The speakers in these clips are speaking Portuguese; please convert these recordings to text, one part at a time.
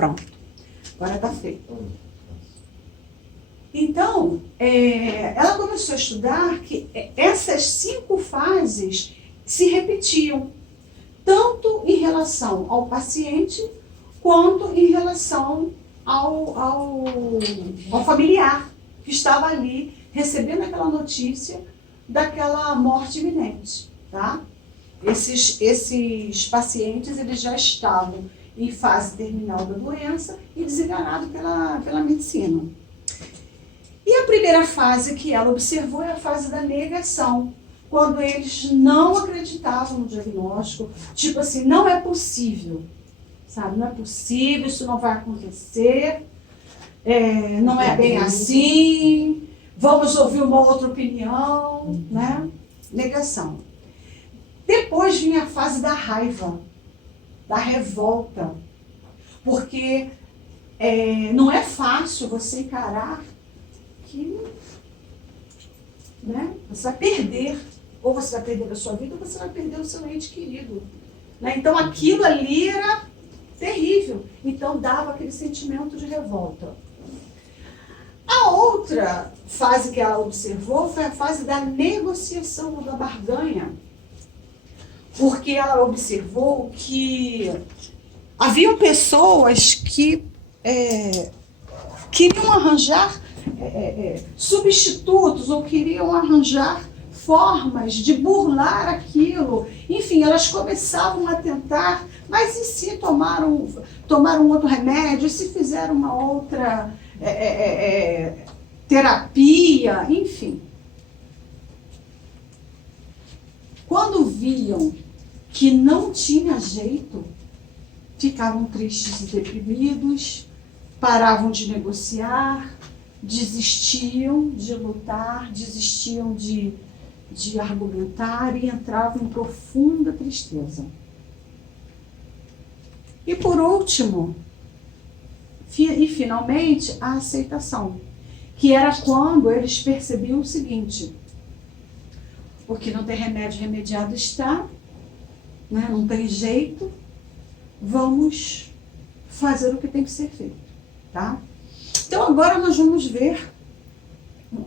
Pronto. Agora está feito. Então, ela começou a estudar que essas 5 fases se repetiam, tanto em relação ao paciente, quanto em relação ao familiar, que estava ali recebendo aquela notícia daquela morte iminente, tá? Esses pacientes, eles já estavam em fase terminal da doença e desenganados pela medicina. E a primeira fase que ela observou é a fase da negação, quando eles não acreditavam no diagnóstico, tipo assim, não é possível, sabe? Não é possível, isso não vai acontecer, não é bem assim, vamos ouvir uma outra opinião, né? Negação. Depois vinha a fase da raiva, da revolta, porque não é fácil você encarar que, né, você vai perder, ou você vai perder a sua vida, ou você vai perder o seu ente querido. Né? Então aquilo ali era terrível, então dava aquele sentimento de revolta. A outra fase que ela observou foi a fase da negociação ou da barganha, porque ela observou que haviam pessoas que queriam arranjar substitutos ou queriam arranjar formas de burlar aquilo. Enfim, elas começavam a tentar, mas e se tomaram outro remédio, e se fizeram uma outra terapia, enfim. Quando viam que não tinha jeito, ficavam tristes e deprimidos, paravam de negociar, desistiam de lutar, desistiam de argumentar e entravam em profunda tristeza. E por último, e finalmente, a aceitação, que era quando eles percebiam o seguinte: o que não tem remédio, remediado está, né? Não tem jeito, vamos fazer o que tem que ser feito, tá? Então agora nós vamos ver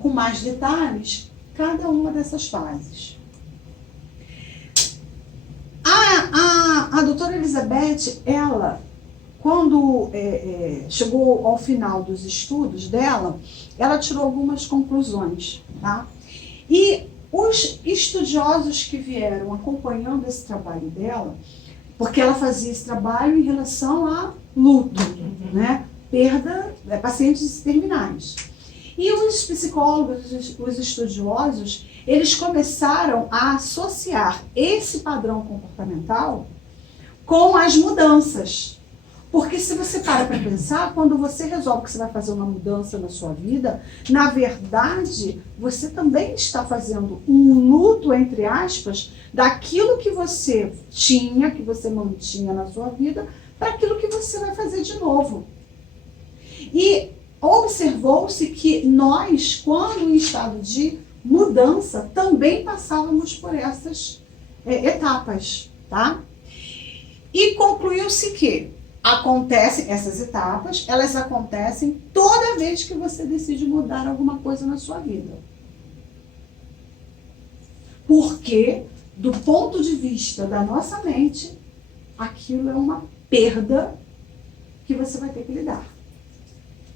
com mais detalhes cada uma dessas fases. A doutora Elizabeth, ela, quando chegou ao final dos estudos dela, ela tirou algumas conclusões, tá? E os estudiosos que vieram acompanhando esse trabalho dela, porque ela fazia esse trabalho em relação a luto, né? Perda, pacientes terminais. E os psicólogos, os estudiosos, eles começaram a associar esse padrão comportamental com as mudanças. Porque se você para pensar, quando você resolve que você vai fazer uma mudança na sua vida, na verdade, você também está fazendo um luto, entre aspas, daquilo que você tinha, que você mantinha na sua vida, para aquilo que você vai fazer de novo. E observou-se que nós, quando em estado de mudança, também passávamos por essas etapas, tá? E concluiu-se que essas etapas, elas acontecem toda vez que você decide mudar alguma coisa na sua vida. Porque, do ponto de vista da nossa mente, aquilo é uma perda que você vai ter que lidar.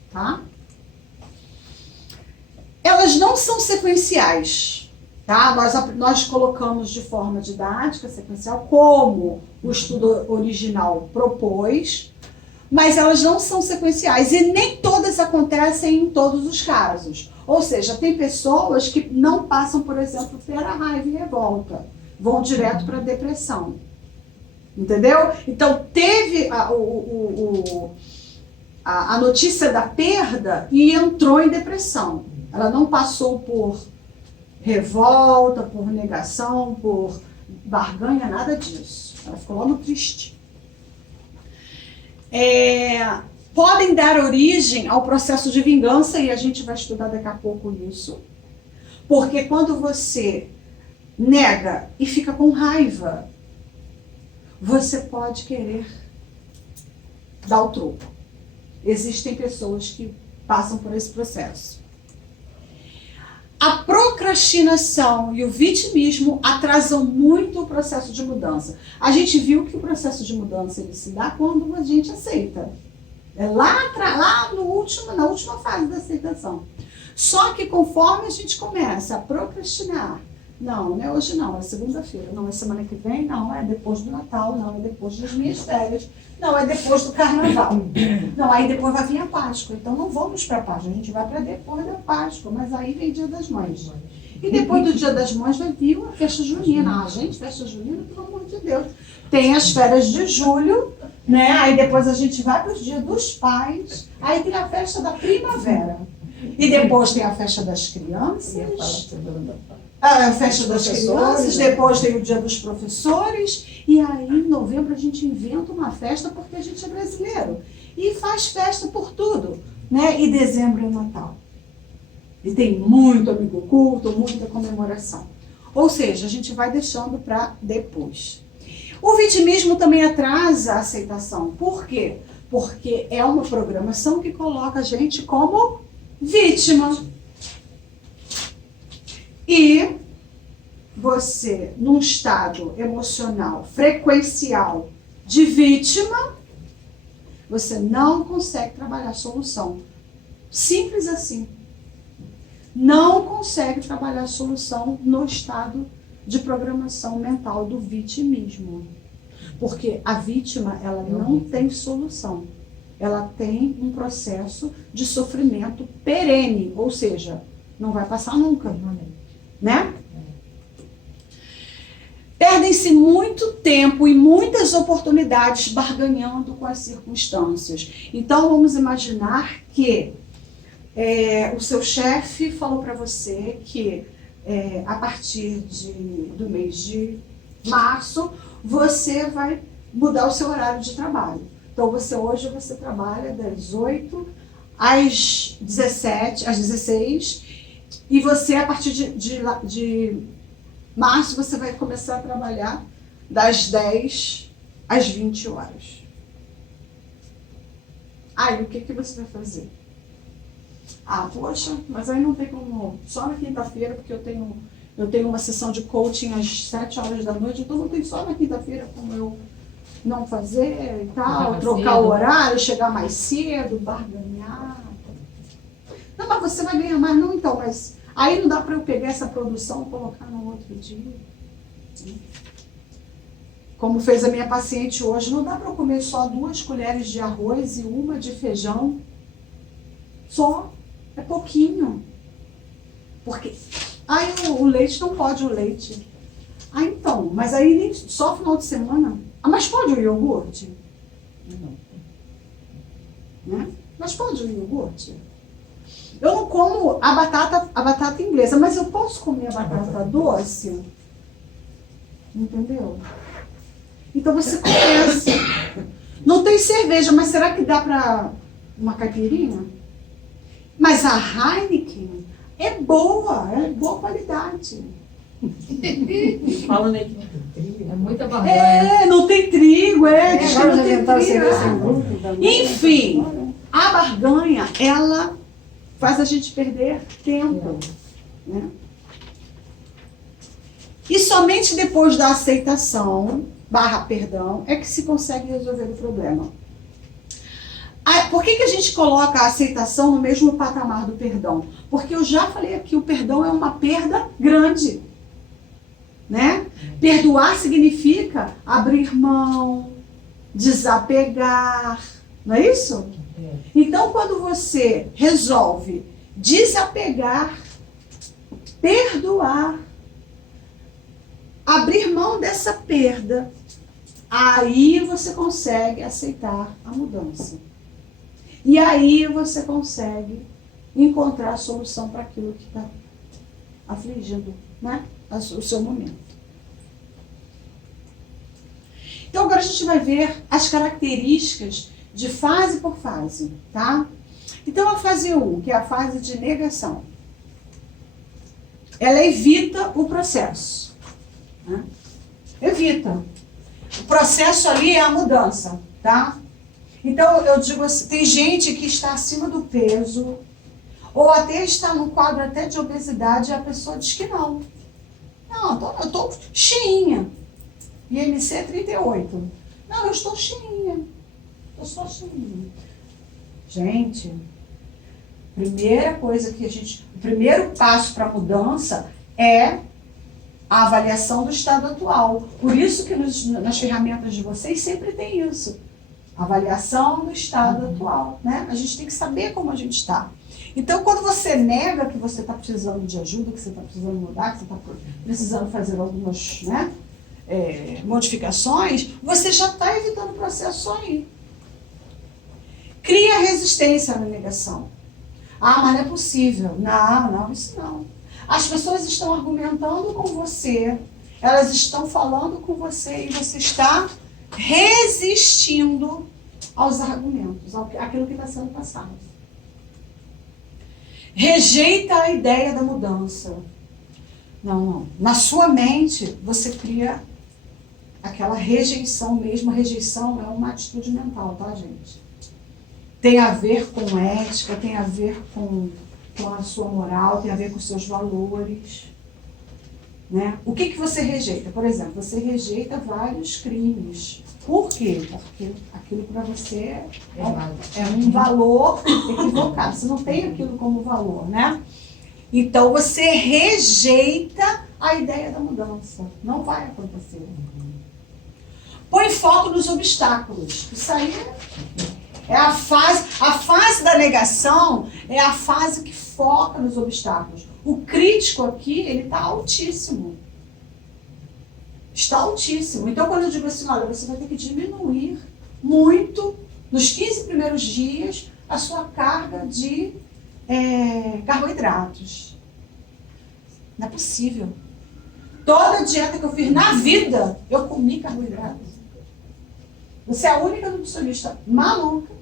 Tá? Elas não são sequenciais, tá? Nós colocamos de forma didática, sequencial, como o estudo original propôs, mas elas não são sequenciais e nem todas acontecem em todos os casos. Ou seja, tem pessoas que não passam, por exemplo, pela raiva e revolta, vão direto para a depressão. Entendeu? Então, teve a notícia da perda e entrou em depressão. Ela não passou por revolta, por negação, por barganha, nada disso. Ela ficou lá no triste. Podem dar origem ao processo de vingança, e a gente vai estudar daqui a pouco isso. Porque quando você nega e fica com raiva, você pode querer dar o troco. Existem pessoas que passam por esse processo. A procrastinação e o vitimismo atrasam muito o processo de mudança. A gente viu que o processo de mudança ele se dá quando a gente aceita. É lá na última fase da aceitação. Só que conforme a gente começa a procrastinar, não é hoje não, é segunda-feira, não é semana que vem, não é depois do Natal, não é depois das minhas férias, não é depois do Carnaval. Não, aí depois vai vir a Páscoa, então não vamos para a Páscoa, a gente vai para depois da Páscoa, mas aí vem Dia das Mães. E depois do Dia das Mães vai vir a festa junina. Ah, gente, festa junina, pelo amor de Deus. Tem as férias de julho, né? Aí depois a gente vai para o Dia dos Pais, aí tem a festa da primavera. E depois tem a festa das crianças, a festa das crianças, depois tem o Dia dos Professores, e aí em novembro a gente inventa uma festa porque a gente é brasileiro. E faz festa por tudo, né? E dezembro é Natal. E tem muito amigo culto, muita comemoração. Ou seja, a gente vai deixando para depois. O vitimismo também atrasa a aceitação. Por quê? Porque é uma programação que coloca a gente como vítima. E você, num estado emocional frequencial de vítima, você não consegue trabalhar a solução. Simples assim. Não consegue trabalhar a solução no estado de programação mental do vitimismo. Porque a vítima, ela não tem solução. Ela tem um processo de sofrimento perene, ou seja, não vai passar nunca, né? Perdem-se muito tempo e muitas oportunidades barganhando com as circunstâncias. Então, vamos imaginar que o seu chefe falou para você que a partir do mês de março, você vai mudar o seu horário de trabalho. Então, hoje você trabalha das 8 às 17, às 16, e você, a partir de março, você vai começar a trabalhar das 10 às 20 horas. Aí, o que você vai fazer? Ah, poxa, mas aí não tem como, só na quinta-feira, porque eu tenho uma sessão de coaching às 7 horas da noite, então não tem só na quinta-feira como eu não fazer e tal, trocar o horário, chegar mais cedo, barganhar. Não, mas você vai ganhar mais. Não, então, mas aí não dá para eu pegar essa produção e colocar no outro dia. Como fez a minha paciente hoje, não dá para eu comer só 2 colheres de arroz e 1 de feijão. Só. É pouquinho. Porque aí o leite não pode, o leite. Ah, então, mas aí nem só final de semana. Ah, mas pode o iogurte? Não. Né? Mas pode o iogurte? Eu não como a batata inglesa, mas eu posso comer a batata doce? Entendeu? Então você começa. Não tem cerveja, mas será que dá para uma caipirinha? Mas a Heineken é boa qualidade. Fala, né, que não tem trigo. É muita barganha. Não tem trigo, diz que não tem trigo. Enfim, a barganha, ela faz a gente perder tempo. Né? E somente depois da aceitação, perdão, é que se consegue resolver o problema. Por que a gente coloca a aceitação no mesmo patamar do perdão? Porque eu já falei aqui, o perdão é uma perda grande. Né? Perdoar significa abrir mão, desapegar, não é isso? Então, quando você resolve desapegar, perdoar, abrir mão dessa perda, aí você consegue aceitar a mudança. E aí você consegue encontrar a solução para aquilo que está afligindo, né? O seu momento. Então agora a gente vai ver as características de fase por fase, tá? Então a fase 1, que é a fase de negação, ela evita o processo, né? Evita. O processo ali é a mudança, tá? Então, eu digo assim, tem gente que está acima do peso, ou até está num quadro até de obesidade, e a pessoa diz que não. Não, eu tô cheinha. IMC é 38. Não, eu estou cheinha. Eu sou cheinha. Gente, primeira coisa que o primeiro passo para a mudança é a avaliação do estado atual. Por isso que nas ferramentas de vocês sempre tem isso. Avaliação do estado atual, né? A gente tem que saber como a gente está. Então, quando você nega que você está precisando de ajuda, que você está precisando mudar, que você está precisando fazer algumas, né, modificações, você já está evitando o processo aí. Cria resistência na negação. Ah, mas não é possível. Não, isso não. As pessoas estão argumentando com você, elas estão falando com você e você está resistindo aos argumentos, àquilo que está sendo passado. Rejeita a ideia da mudança. Não. Na sua mente, você cria aquela rejeição mesmo. A rejeição é uma atitude mental, tá, gente? Tem a ver com ética, tem a ver com a sua moral, tem a ver com os seus valores. Né? O que você rejeita? Por exemplo, você rejeita vários crimes. Por quê? Porque aquilo para você é um valor equivocado. Você não tem aquilo como valor, né? Então você rejeita a ideia da mudança. Não vai acontecer. Põe foco nos obstáculos. Isso aí é a fase da negação é a fase que foca nos obstáculos. O crítico aqui, ele está altíssimo. Está altíssimo. Então, quando eu digo assim, olha, você vai ter que diminuir muito, nos 15 primeiros dias, a sua carga de carboidratos. Não é possível. Toda dieta que eu fiz na vida, eu comi carboidratos. Você é a única nutricionista maluca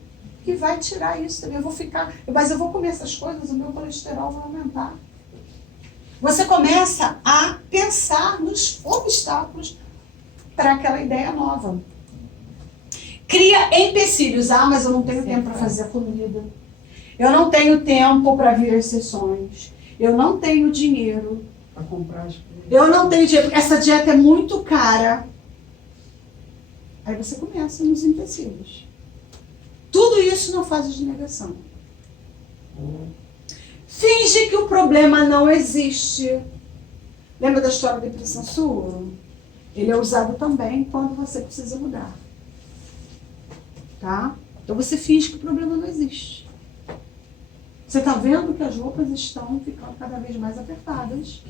que vai tirar isso também. Mas eu vou comer essas coisas, o meu colesterol vai aumentar. Você começa a pensar nos obstáculos para aquela ideia nova. Cria empecilhos. Ah, mas eu não tenho tempo para fazer a comida. Eu não tenho tempo para vir às sessões. Eu não tenho dinheiro para comprar as coisas. Eu não tenho dinheiro. Essa dieta é muito cara. Aí você começa nos empecilhos. Tudo isso na fase de negação. Finge que o problema não existe. Lembra da história da depressão sua? Ele é usado também quando você precisa mudar. Tá? Então você finge que o problema não existe. Você está vendo que as roupas estão ficando cada vez mais apertadas.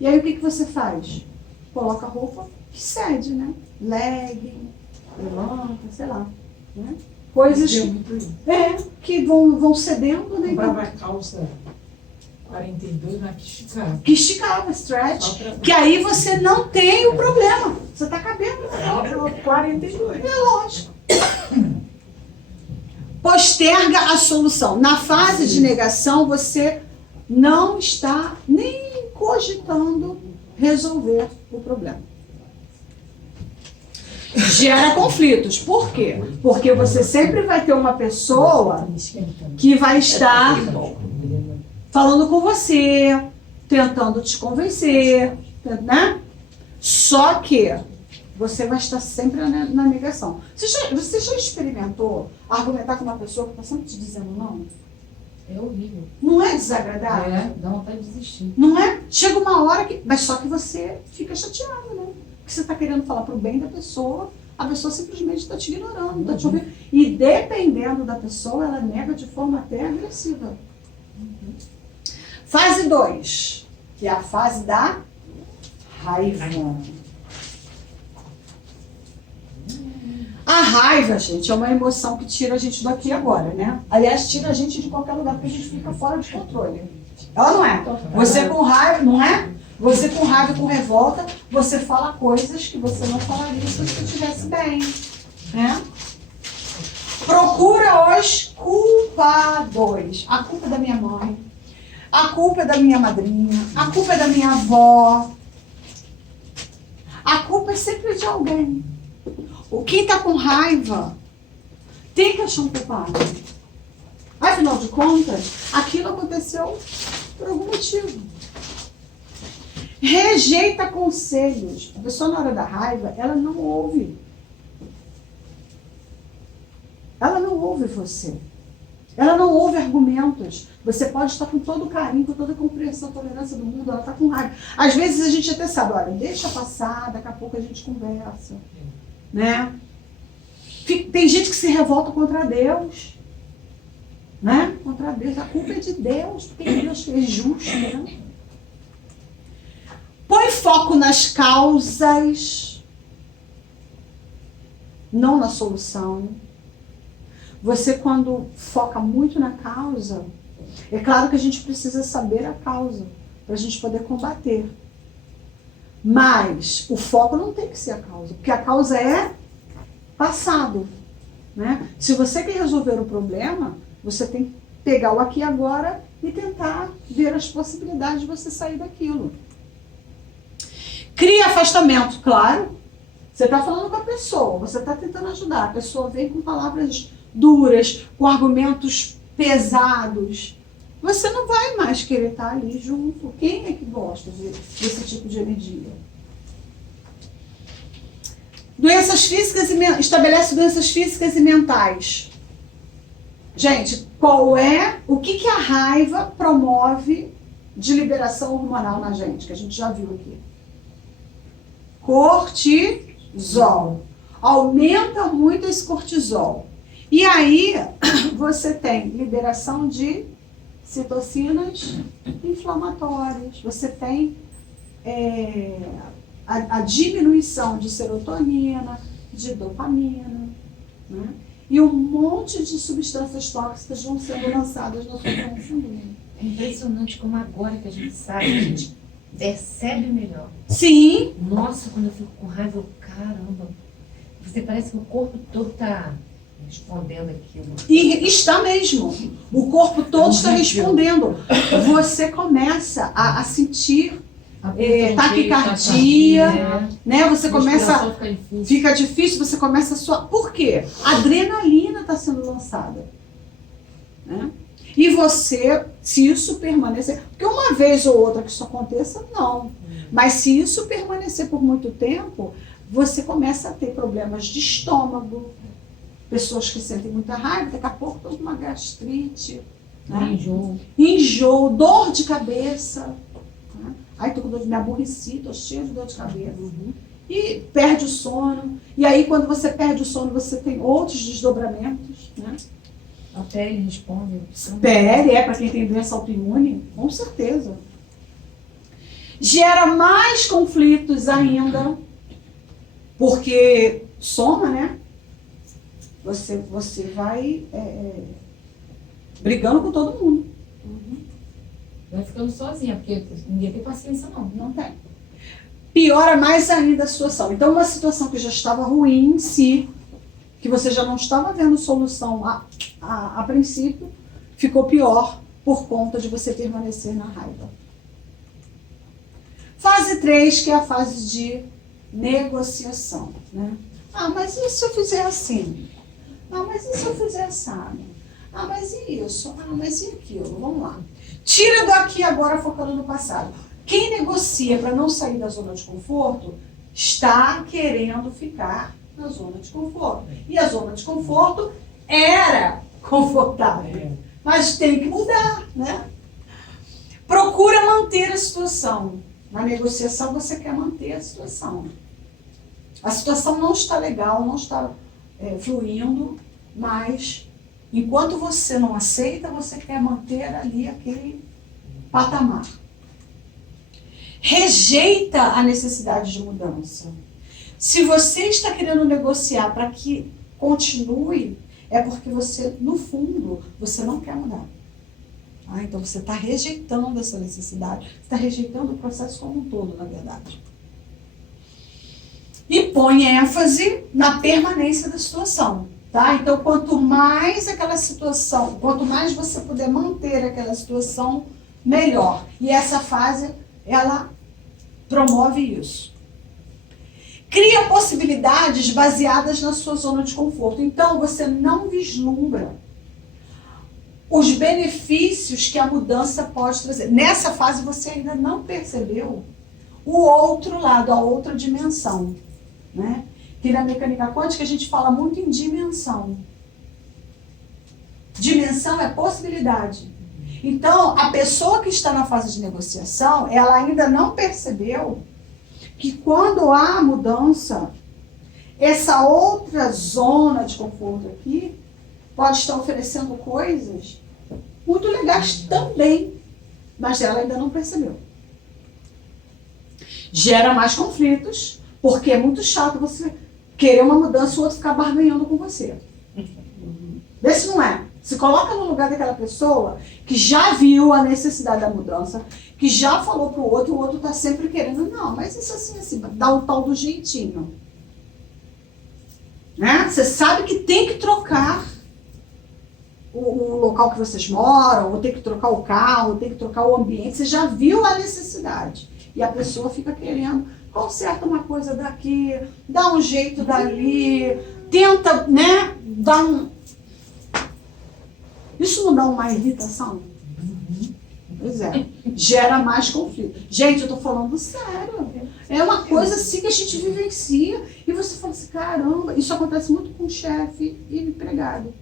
E aí o que você faz? Coloca a roupa que cede, né? Legging, levanta, sei lá. Né? Coisas que vão cedendo, né? Comprava calça 42 na que esticava. Que esticava, stretch. Que aí você não tem o problema. Você está cabendo. Era 42. É lógico. Posterga a solução. Na fase de negação, você não está nem cogitando resolver o problema. Gera conflitos. Por quê? Porque você sempre vai ter uma pessoa que vai estar falando com você, tentando te convencer, né? Só que você vai estar sempre na negação. Você já experimentou argumentar com uma pessoa que está sempre te dizendo não? É horrível. Não é desagradável? É, dá vontade de desistir. Não é? Chega uma hora que... Mas só que você fica chateado, né? Porque você está querendo falar para o bem da pessoa, a pessoa simplesmente está te ignorando, está te ouvindo. E dependendo da pessoa, ela nega de forma até agressiva. Fase 2, que é a fase da raiva. A raiva, gente, é uma emoção que tira a gente daqui agora, né? Aliás, tira a gente de qualquer lugar, porque a gente fica fora de controle. Ela não é. Você com raiva, não é? Você com raiva e com revolta, você fala coisas que você não falaria se você estivesse bem, né? Procura os culpados. A culpa é da minha mãe, a culpa é da minha madrinha, a culpa é da minha avó. A culpa é sempre de alguém. Quem está com raiva tem que achar um culpado. Afinal de contas, aquilo aconteceu por algum motivo. Rejeita conselhos. A pessoa, na hora da raiva, ela não ouve. Ela não ouve você. Ela não ouve argumentos. Você pode estar com todo o carinho, com toda a compreensão, tolerância do mundo, ela está com raiva. Às vezes a gente até sabe, olha, deixa passar, daqui a pouco a gente conversa. Né? Tem gente que se revolta contra Deus. Né? Contra Deus. A culpa é de Deus, porque Deus fez justo. Né? Põe foco nas causas, não na solução. Você, quando foca muito na causa, é claro que a gente precisa saber a causa, para a gente poder combater. Mas o foco não tem que ser a causa, porque a causa é passado. Né? Se você quer resolver o problema, você tem que pegar o aqui e agora e tentar ver as possibilidades de você sair daquilo. Cria afastamento, claro. Você está falando com a pessoa, você está tentando ajudar. A pessoa vem com palavras duras, com argumentos pesados. Você não vai mais querer estar ali junto. Quem é que gosta desse tipo de energia? Doenças físicas estabelece doenças físicas e mentais. Gente, o que a raiva promove de liberação hormonal na gente, que a gente já viu aqui? Cortisol. Aumenta muito esse cortisol. E aí você tem liberação de citocinas inflamatórias. Você tem a diminuição de serotonina, de dopamina, né? E um monte de substâncias tóxicas vão sendo lançadas na sua sanguínea. É impressionante como agora que a gente sabe, a gente percebe melhor. Sim. Nossa, quando eu fico com raiva, eu, caramba, você parece que o corpo todo está respondendo aquilo. E está mesmo. O corpo todo está respondendo. Você começa a sentir taquicardia, né? Você começa, fica difícil, você começa a suar. Por quê? A adrenalina está sendo lançada, né? E você, se isso permanecer, porque uma vez ou outra que isso aconteça, não. Mas se isso permanecer por muito tempo, você começa a ter problemas de estômago, pessoas que sentem muita raiva, daqui a pouco estão com uma gastrite, né? Enjoo, dor de cabeça. Né? Aí estou com dor de me aborreci, estou cheio de dor de cabeça. E perde o sono. E aí, quando você perde o sono, você tem outros desdobramentos. Né? A pele responde. Pele, para quem tem doença autoimune, com certeza. Gera mais conflitos ainda, porque soma, né? Você vai brigando com todo mundo. Vai ficando sozinha, porque ninguém tem paciência, não. Não tem. Piora mais ainda a situação. Então, uma situação que já estava ruim em si, que você já não estava vendo solução a princípio, ficou pior por conta de você permanecer na raiva. Fase 3, que é a fase de negociação. Né? Ah, mas e se eu fizer assim? Ah, mas e se eu fizer assado? Ah, mas e isso? Ah, mas e aquilo? Vamos lá. Tira do aqui agora focando no passado. Quem negocia para não sair da zona de conforto está querendo ficar na zona de conforto. E a zona de conforto era confortável. Mas tem que mudar, né? Procura manter a situação. Na negociação você quer manter a situação. A situação não está legal, não está fluindo, mas enquanto você não aceita, você quer manter ali aquele patamar. Rejeita a necessidade de mudança. Se você está querendo negociar para que continue, é porque você, no fundo, você não quer mudar. Então você está rejeitando essa necessidade, está rejeitando o processo como um todo, na verdade. E põe ênfase na permanência da situação. Tá? Então, quanto mais aquela situação, quanto mais você puder manter aquela situação, melhor. E essa fase, ela promove isso. Cria possibilidades baseadas na sua zona de conforto. Então, você não vislumbra os benefícios que a mudança pode trazer. Nessa fase, você ainda não percebeu o outro lado, a outra dimensão, né? Que na mecânica quântica a gente fala muito em dimensão. Dimensão é possibilidade. Então, a pessoa que está na fase de negociação, ela ainda não percebeu que quando há mudança, essa outra zona de conforto aqui pode estar oferecendo coisas muito legais também, mas ela ainda não percebeu. Gera mais conflitos, porque é muito chato você querer uma mudança e o outro ficar barganhando com você. Vê se não é. Se coloca no lugar daquela pessoa que já viu a necessidade da mudança, que já falou pro outro, e o outro está sempre querendo, não, mas isso assim, dá o tal do jeitinho. Né? Você sabe que tem que trocar o local que vocês moram, ou tem que trocar o carro, ou tem que trocar o ambiente, você já viu a necessidade. E a pessoa fica querendo, conserta uma coisa daqui, dá um jeito dali, tenta, né, dar um... Isso não dá uma irritação? Pois é, gera mais conflito. Gente, eu tô falando sério. É uma coisa assim que a gente vivencia e você fala assim, caramba, isso acontece muito com o chefe e o empregado.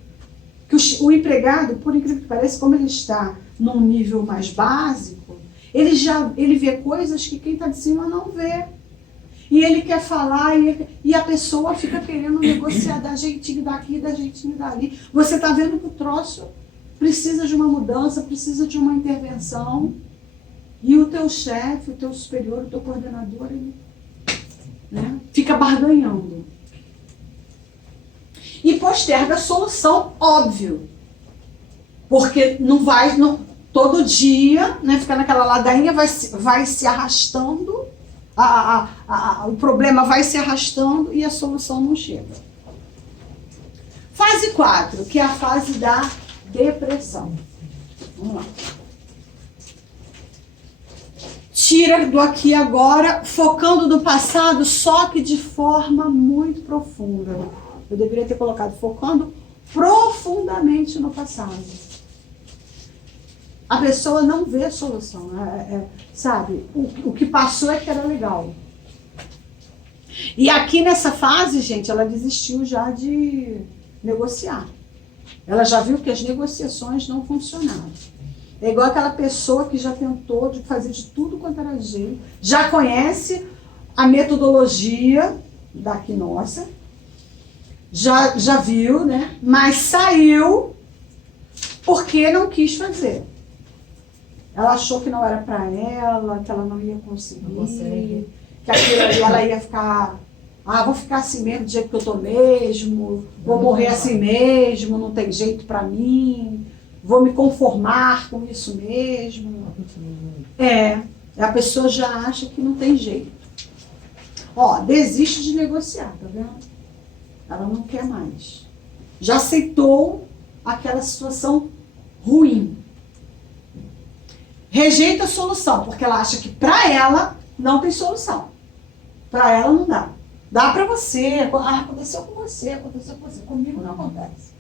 Que o empregado, por incrível que pareça, como ele está num nível mais básico, ele vê coisas que quem está de cima não vê. E ele quer falar e a pessoa fica querendo negociar, dar jeitinho daqui, dar jeitinho dali. Você está vendo que o troço precisa de uma mudança, precisa de uma intervenção. E o teu chefe, o teu superior, o teu coordenador, ele, né, fica barganhando. E posterga a solução, óbvio. Porque não vai, todo dia, né, ficar naquela ladainha, vai se arrastando, o problema vai se arrastando e a solução não chega. Fase 4, que é a fase da depressão. Vamos lá. Tira do aqui e agora, focando no passado, só que de forma muito profunda. Eu deveria ter colocado focando profundamente no passado. A pessoa não vê a solução, sabe? O que passou é que era legal. E aqui nessa fase, gente, ela desistiu já de negociar. Ela já viu que as negociações não funcionaram. É igual aquela pessoa que já tentou de fazer de tudo quanto era jeito, já conhece a metodologia da Quinócia, já viu, né? Mas saiu porque não quis fazer. Ela achou que não era para ela, que ela não ia conseguir, que aquilo ali ela ia ficar, vou ficar assim mesmo do jeito que eu tô mesmo, vou morrer assim mesmo, não tem jeito para mim, vou me conformar com isso mesmo. A pessoa já acha que não tem jeito. Desiste de negociar, tá vendo? Ela não quer mais. Já aceitou aquela situação ruim. Rejeita a solução, porque ela acha que para ela não tem solução. Para ela não dá. Dá para você. Aconteceu com você, comigo não acontece.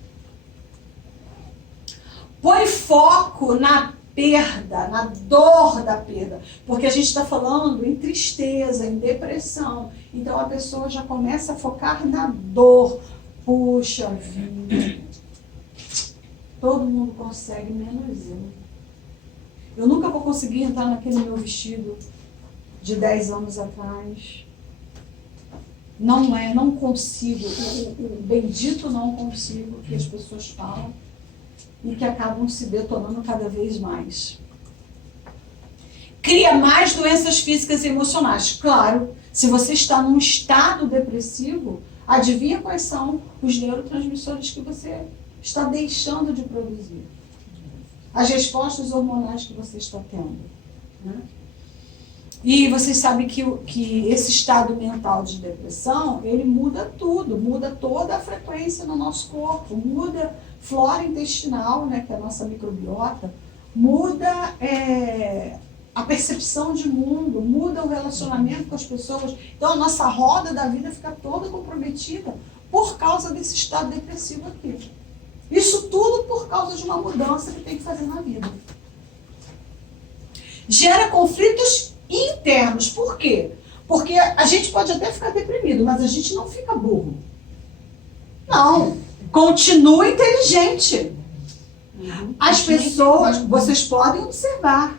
Põe foco na perda, na dor da perda. Porque a gente está falando em tristeza, em depressão. Então a pessoa já começa a focar na dor. Puxa vida. Todo mundo consegue, menos eu. Eu nunca vou conseguir entrar naquele meu vestido de 10 anos atrás. Não consigo. O bendito não consigo que as pessoas falam e que acabam se detonando cada vez mais. Cria mais doenças físicas e emocionais. Claro, se você está num estado depressivo, adivinha quais são os neurotransmissores que você está deixando de produzir. As respostas hormonais que você está tendo. Né? E vocês sabem que esse estado mental de depressão, ele muda tudo, muda toda a frequência no nosso corpo, muda flora intestinal, né, que é a nossa microbiota, muda a percepção de mundo, muda o relacionamento com as pessoas. Então a nossa roda da vida fica toda comprometida por causa desse estado depressivo aqui. Isso tudo por causa de uma mudança que tem que fazer na vida. Gera conflitos internos. Por quê? Porque a gente pode até ficar deprimido, mas a gente não fica burro. Não. Continua inteligente. As pessoas, vocês podem observar,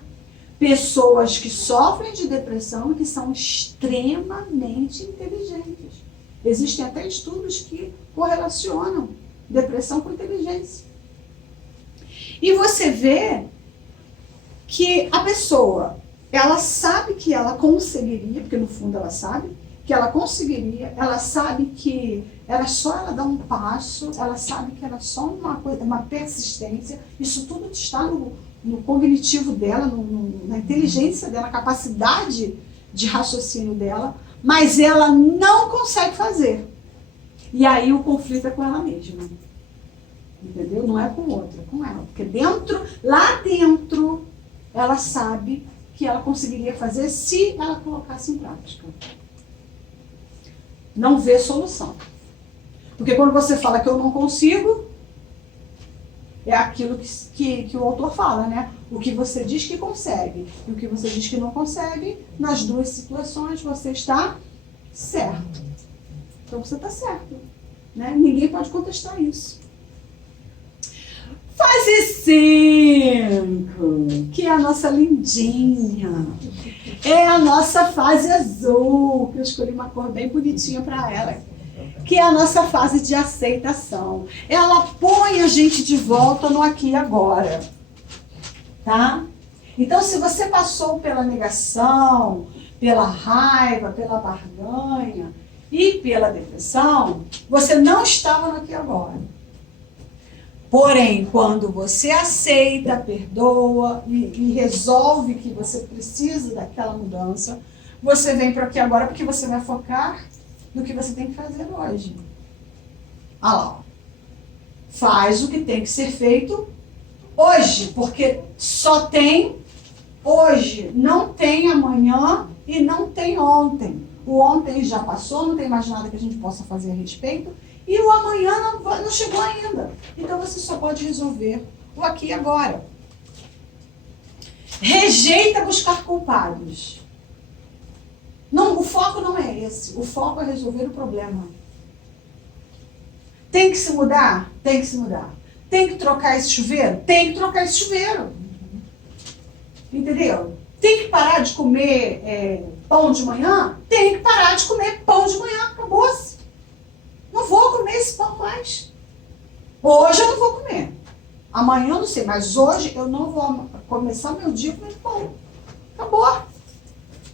pessoas que sofrem de depressão e que são extremamente inteligentes. Existem até estudos que correlacionam depressão com inteligência. E você vê que a pessoa, ela sabe que ela conseguiria, porque no fundo ela sabe que ela conseguiria, ela sabe que ela dá um passo, ela sabe que era só uma persistência, isso tudo está no cognitivo dela, na inteligência dela, na capacidade de raciocínio dela, mas ela não consegue fazer. E aí o conflito é com ela mesma. Entendeu? Não é com outra, é com ela. Porque lá dentro, ela sabe que ela conseguiria fazer se ela colocasse em prática. Não vê solução. Porque quando você fala que eu não consigo, é aquilo que o autor fala, né? O que você diz que consegue e o que você diz que não consegue, nas duas situações você está certo. Então você está certo. Né? Ninguém pode contestar isso. Fase 5, que é a nossa lindinha. É a nossa fase azul, que eu escolhi uma cor bem bonitinha para ela. Que é a nossa fase de aceitação. Ela põe a gente de volta no aqui e agora. Tá? Então, se você passou pela negação, pela raiva, pela barganha e pela depressão, você não estava no aqui e agora. Porém, quando você aceita, perdoa e resolve que você precisa daquela mudança, você vem para aqui agora porque você vai focar no que você tem que fazer hoje. Olha lá. Faz o que tem que ser feito hoje, porque só tem hoje, não tem amanhã e não tem ontem. O ontem já passou, não tem mais nada que a gente possa fazer a respeito. E o amanhã não chegou ainda. Então você só pode resolver o aqui e agora. Rejeita buscar culpados. Não, o foco não é esse. O foco é resolver o problema. Tem que se mudar? Tem que se mudar. Tem que trocar esse chuveiro? Tem que trocar esse chuveiro. Entendeu? Tem que parar de comer pão de manhã? Tem que parar de comer pão de manhã. Acabou-se. Não vou comer esse pão mais. Hoje eu não vou comer. Amanhã eu não sei, mas hoje eu não vou começar meu dia comendo pão. Acabou.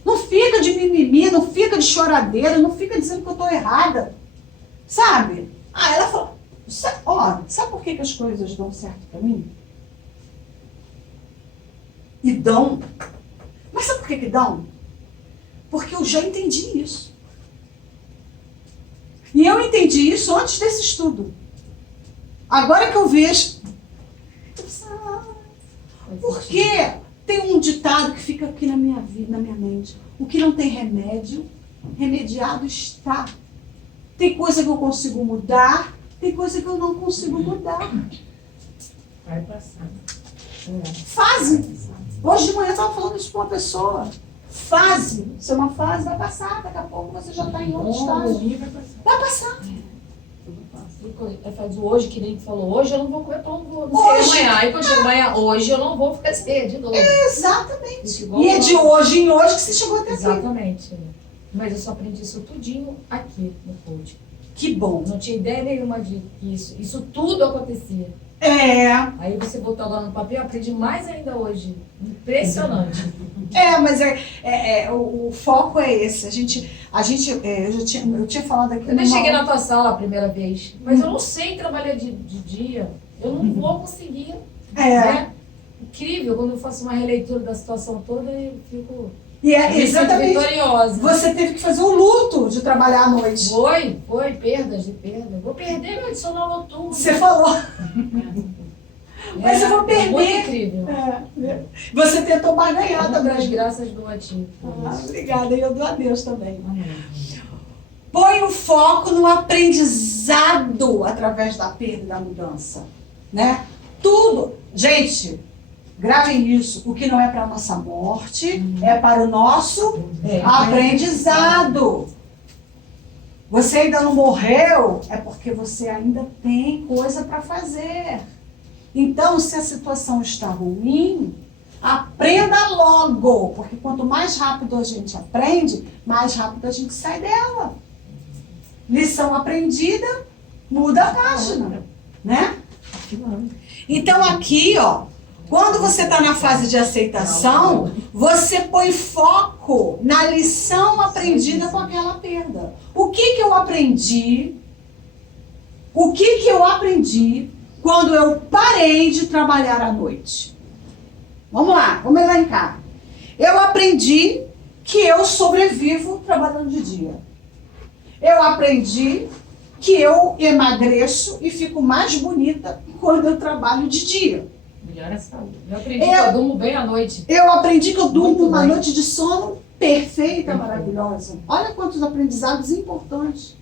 Não fica de mimimi, não fica de choradeira, não fica dizendo que eu estou errada. Sabe? Ah, ela falou, sabe por que as coisas dão certo para mim? E dão. Mas sabe por que dão? Porque eu já entendi isso. E eu entendi isso antes desse estudo. Agora que eu vejo. Porque tem um ditado que fica aqui na minha vida, na minha mente. O que não tem remédio, remediado está. Tem coisa que eu consigo mudar, tem coisa que eu não consigo mudar. Vai passar. Fase. Hoje de manhã eu estava falando isso para uma pessoa. Fase. Se é uma fase, vai passar. Daqui a pouco você já está em outro estágio. Vai passar. Hoje, que nem tu falou, hoje eu não vou comer pão, não Hoje. sei amanhã. Aí quando chega amanhã, hoje eu não vou ficar cedo de novo. Exatamente. E é de hoje em hoje que você chegou até aqui. Exatamente. Mas eu só aprendi isso tudinho aqui no coach. Que bom. Não tinha ideia nenhuma disso. Isso tudo acontecia. É. Aí você botou agora no papel, eu aprendi mais ainda hoje. Impressionante. Mas o foco é esse. Eu tinha falado aqui. Eu nem cheguei na tua sala a primeira vez, mas eu não sei trabalhar de dia. Eu não vou conseguir. Né? Incrível, quando eu faço uma releitura da situação toda, eu fico E é exatamente. vitoriosa. Você teve que fazer o luto de trabalhar à noite. Foi, perda. Vou perder meu adicional noturno. Você falou. Mas eu vou perder. Muito incrível. Você tentou barganhar Uma das também. graças do ativo. Obrigada, e eu dou a Deus também. Amém. Põe o foco no aprendizado através da perda e da mudança, né? Tudo. Gente, gravem isso. O que não é para a nossa morte é para o nosso aprendizado. Você ainda não morreu, é porque você ainda tem coisa para fazer. Então, se a situação está ruim, aprenda logo, porque quanto mais rápido a gente aprende, mais rápido a gente sai dela. Lição aprendida, muda a página, né? Então aqui, ó, quando você está na fase de aceitação, você põe foco na lição aprendida com aquela perda. O que eu aprendi? O que eu aprendi quando eu parei de trabalhar à noite? Vamos lá, vamos elencar. Eu aprendi que eu sobrevivo trabalhando de dia. Eu aprendi que eu emagreço e fico mais bonita quando eu trabalho de dia. Melhor a saúde. Eu aprendi que eu durmo bem à noite. Eu aprendi que eu durmo Muito uma bem. noite de sono perfeita, maravilhosa. Olha quantos aprendizados importantes.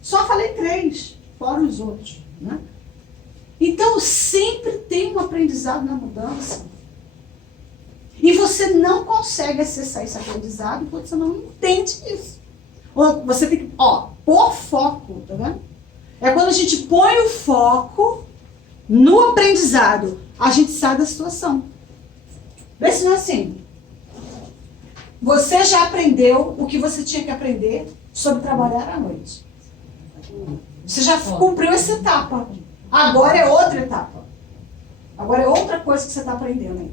Só falei 3, fora os outros, né? Então, sempre tem um aprendizado na mudança. E você não consegue acessar esse aprendizado enquanto você não entende isso. Você tem que, pôr foco, tá vendo? É quando a gente põe o foco no aprendizado, a gente sai da situação. Vê se não é assim. Você já aprendeu o que você tinha que aprender sobre trabalhar à noite. Você já cumpriu essa etapa. Agora é outra etapa. Agora é outra coisa que você está aprendendo aí.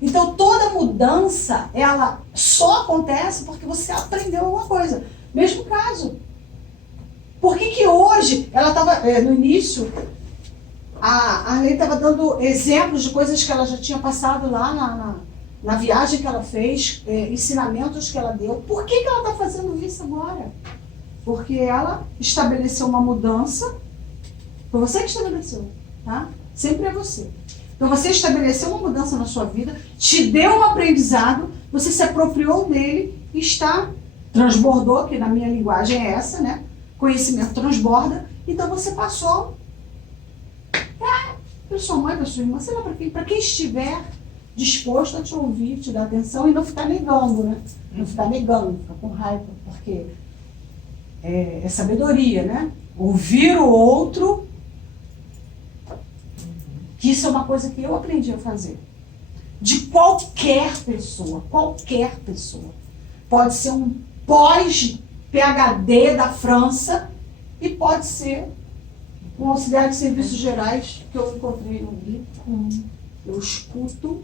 Então toda mudança, ela só acontece porque você aprendeu alguma coisa. Mesmo caso. Por que hoje, ela estava, no início, a Arlene estava dando exemplos de coisas que ela já tinha passado lá na viagem que ela fez, ensinamentos que ela deu. Por que ela está fazendo isso agora? Porque ela estabeleceu uma mudança. Foi você que estabeleceu, tá? Sempre é você. Então você estabeleceu uma mudança na sua vida, te deu um aprendizado, você se apropriou dele e transbordou, que na minha linguagem é essa, né? Conhecimento transborda. Então você passou para sua mãe, para sua irmã, sei lá para quem estiver disposto a te ouvir, te dar atenção e não ficar negando, né? Não ficar negando, ficar com raiva, porque é sabedoria, né? Ouvir o outro, que isso é uma coisa que eu aprendi a fazer. De qualquer pessoa. Pode ser um pós-PhD da França e pode ser um auxiliar de serviços gerais que eu encontrei no Rio. Eu escuto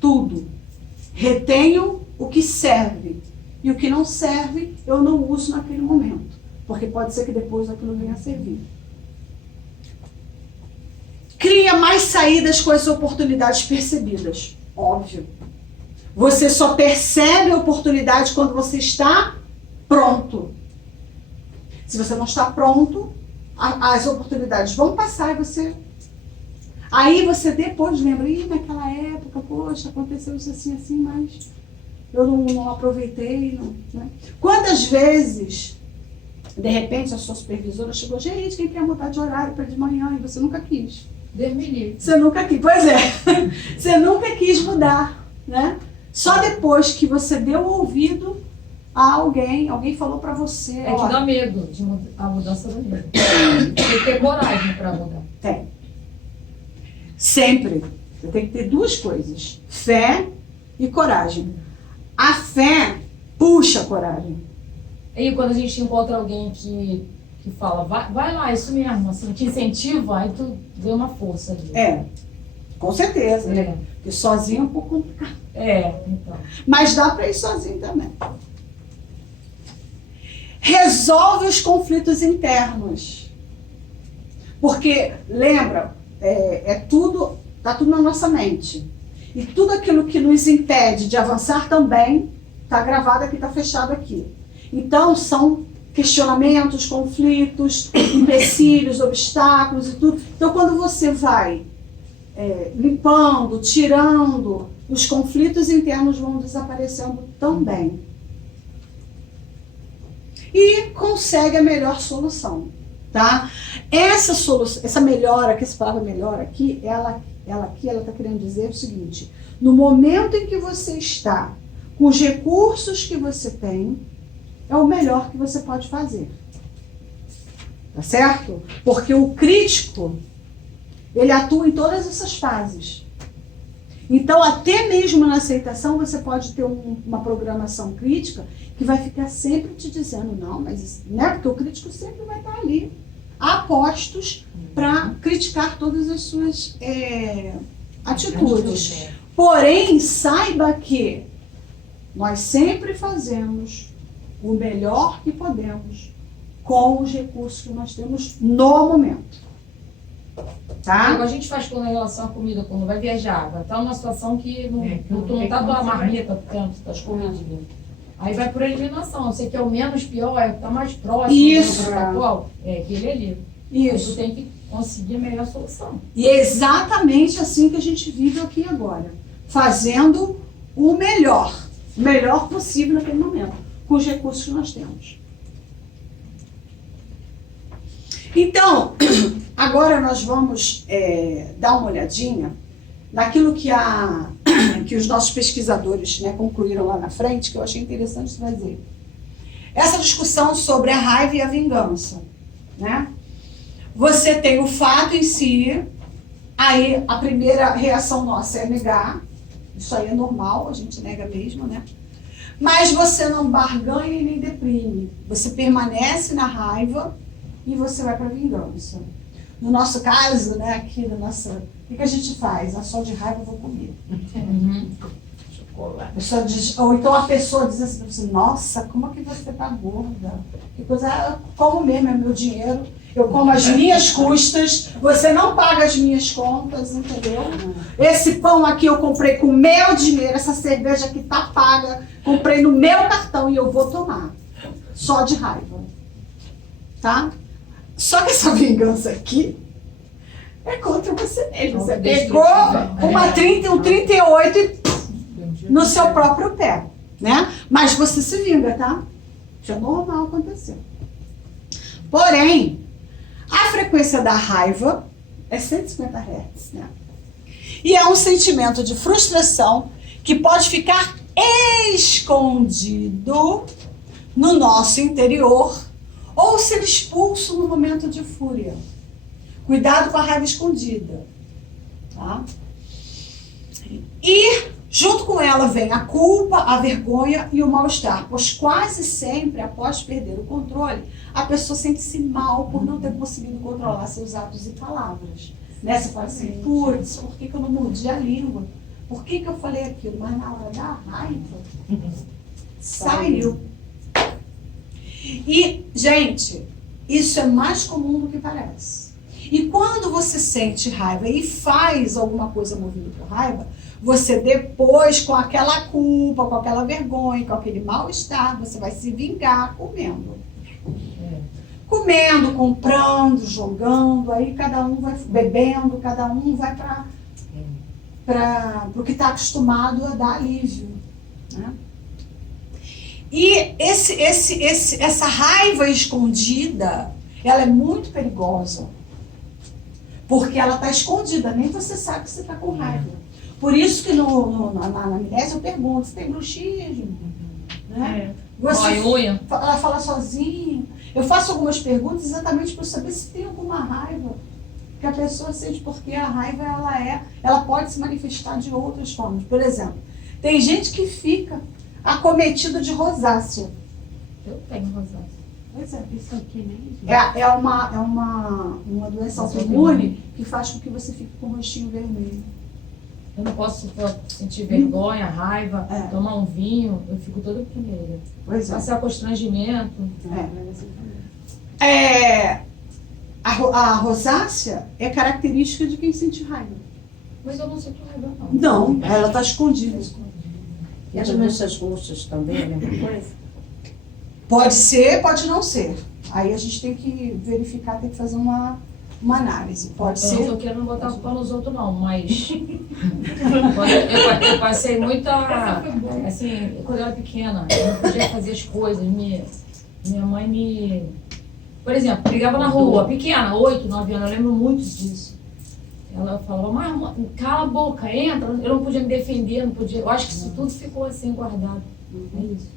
tudo. Retenho o que serve. E o que não serve, eu não uso naquele momento. Porque pode ser que depois aquilo venha a servir. Cria mais saídas com as oportunidades percebidas. Óbvio. Você só percebe a oportunidade quando você está pronto. Se você não está pronto, as oportunidades vão passar e você... Aí você depois lembra, naquela época, poxa, aconteceu isso assim, mas eu não aproveitei. Né? Quantas vezes, de repente, a sua supervisora chegou, gente, quem quer mudar de horário para de manhã? E você nunca quis. Você nunca quis, pois é. Você nunca quis mudar, né? Só depois que você deu ouvido a alguém falou pra você. É que dá medo, a mudança do medo. Tem que ter coragem pra mudar. Tem. Sempre. Você tem que ter 2 coisas: fé e coragem. A fé puxa a coragem. E quando a gente encontra alguém que fala, vai lá, isso mesmo, assim, te incentiva, aí tu dê uma força ali. Com certeza. Né? Porque sozinho é um pouco complicado. Então. Mas dá para ir sozinho também. Resolve os conflitos internos. Porque, lembra, tá tudo na nossa mente. E tudo aquilo que nos impede de avançar também está gravado aqui, está fechado aqui. Então, são questionamentos, conflitos, empecilhos, obstáculos e tudo. Então, quando você vai limpando, tirando, os conflitos internos vão desaparecendo também. E consegue a melhor solução, tá? Essa melhora, que essa palavra melhora aqui, ela está querendo dizer o seguinte: no momento em que você está com os recursos que você tem, é o melhor que você pode fazer. Tá certo? Porque o crítico, ele atua em todas essas fases. Então, até mesmo na aceitação, você pode ter uma programação crítica que vai ficar sempre te dizendo, não, mas né? Porque o crítico sempre vai estar ali, a postos para criticar todas as suas atitudes. Porém, saiba que nós sempre fazemos o melhor que podemos com os recursos que nós temos no momento. Tá? A gente faz com relação à comida, quando vai viajar, vai estar numa situação que não está da marmita tanto das comidinhas. Aí vai por eliminação. Você quer o menos pior, é o que está mais próximo Isso. do protocolo, é aquele ali. Isso. Aí tu tem que conseguir a melhor solução. E é exatamente assim que a gente vive aqui agora. Fazendo o melhor possível naquele momento, com os recursos que nós temos. Então, agora nós vamos dar uma olhadinha naquilo que os nossos pesquisadores, né, concluíram lá na frente, que eu achei interessante trazer. Essa discussão sobre a raiva e a vingança. Né? Você tem o fato em si, aí a primeira reação nossa é negar, isso aí é normal, a gente nega mesmo, né? Mas você não barganha e nem deprime, você permanece na raiva e você vai para a vingança. No nosso caso, né, aqui na nossa... O que a gente faz? A só de raiva eu vou comer. Chocolate. Ou então a pessoa diz assim para você, nossa, como é que você tá gorda? Que coisa, eu como mesmo, é meu dinheiro, eu como as minhas custas, você não paga as minhas contas, entendeu? Esse pão aqui eu comprei com o meu dinheiro, essa cerveja aqui tá paga, comprei no meu cartão e eu vou tomar. Só de raiva. Tá? Só que essa vingança aqui é contra você mesmo. Você pegou uma 30, um 38 e no seu próprio pé, né? Mas você se vinga, tá? Isso é normal acontecer. Porém, a frequência da raiva é 150 Hz, né? E é um sentimento de frustração que pode ficar escondido no nosso interior ou ser expulso no momento de fúria. Cuidado com a raiva escondida. Tá? E junto com ela vem a culpa, a vergonha e o mal-estar, pois quase sempre, após perder o controle, a pessoa sente-se mal por não ter conseguido controlar seus atos e palavras. Né? Você fala assim, putz, por que eu não mordi a língua? Por que eu falei aquilo? Mas na hora da raiva, saiu. E, gente, isso é mais comum do que parece. E quando você sente raiva e faz alguma coisa movida por raiva, você depois, com aquela culpa, com aquela vergonha, com aquele mal-estar, você vai se vingar comendo. Comendo, comprando, jogando, aí cada um vai bebendo, cada um vai para o que está acostumado a dar alívio. Né? E essa raiva escondida, ela é muito perigosa. Porque ela está escondida, nem você sabe que você está com raiva. Por isso que na amnésia eu pergunto, você tem bruxismo? Né? Ela fala sozinha. Eu faço algumas perguntas exatamente para saber se tem alguma raiva que a pessoa sente, porque a raiva ela pode se manifestar de outras formas. Por exemplo, tem gente que fica acometida de rosácea. Eu tenho rosácea. Pois é. Isso aqui mesmo? É uma doença autoimune que faz com que você fique com o rostinho vermelho. Eu não posso sentir vergonha, raiva, tomar um vinho, eu fico toda vermelha. Pois é. Passar constrangimento. A rosácea é característica de quem sente raiva. Mas eu não sinto raiva, não. Não, ela está escondida. E as doenças roxas também é a mesma coisa? Pode ser, pode não ser. Aí a gente tem que verificar, tem que fazer uma uma análise. Pode Eu não ser. tô querendo botar a culpa nos outros, não, mas eu passei muita. Assim, quando eu era pequena, eu não podia fazer as coisas. Minha mãe me. Por exemplo, brigava na rua, pequena, 8, 9 anos, eu lembro muito disso. Ela falava, mas cala a boca, entra. Eu não podia me defender, não podia. Eu acho que isso tudo ficou assim guardado. É isso.